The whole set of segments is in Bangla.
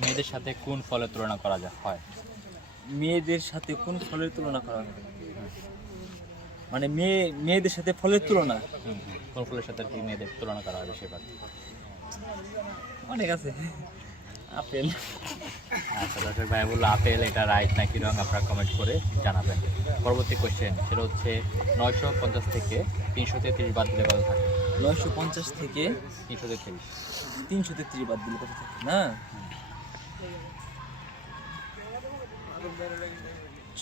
মেয়েদের সাথে কোন ফলের তুলনা করা হয়? মেয়েদের সাথে কোন ফলের তুলনা করা হয়? মানে মেয়েদের সাথে ফলের তুলনা কোন ফলের সাথে আর কি মেয়েদের তুলনা করা হয় বেশিরভাগ? অনেক আছে। আপেল। আচ্ছা দর্শক ভাই বললো আপেল, এটা রাইট নাকি রং আপনারা কমেন্ট করে জানাবেন। পরবর্তী কোশ্চেন সেটা হচ্ছে 950 থেকে 333 বাদ দিলে কত থাকে? 950 থেকে 333। 333 বাদ দিলে কত থাকে না?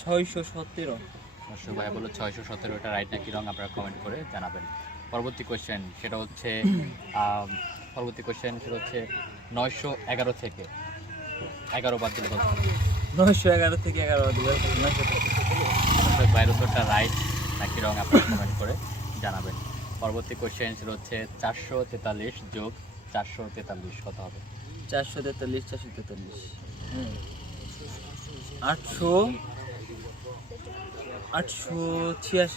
617। দর্শক ভাই বললো 617, এটা রাইট নাকি রং আপনারা কমেন্ট করে জানাবেন। পরবর্তী কোশ্চেন সেটা হচ্ছে 911 থেকে 11 বাদ দিলে কত থাকে? 911 থেকে 11 বাদ দিলে কত থাকে? 900 থাকে। দর্শক ভাইয়ের উত্তরটা রাইট নাকি রং আপনারা কমেন্ট করে জানাবেন। পরবর্তী কোশ্চেন সেটা হচ্ছে 443 যোগ 443 কত হবে? 443 443 886।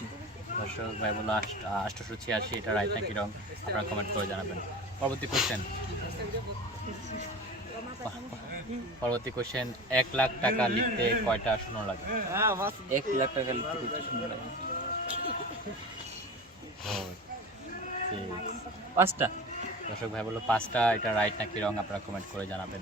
দর্শক ভাই বললো 886, এটা রাইট নাকি রং আপনারা কমেন্ট করে জানাবেন। পরবর্তী কোশ্চেন 1 লাখ টাকা লিখতে কয়টা শূন্য লাগে? 1 লাখ টাকা লিখতে কত সময় লাগে? 5টা। দর্শক ভাই বললো 5টা, এটা রাইট নাকি রং আপনারা কমেন্ট করে জানাবেন।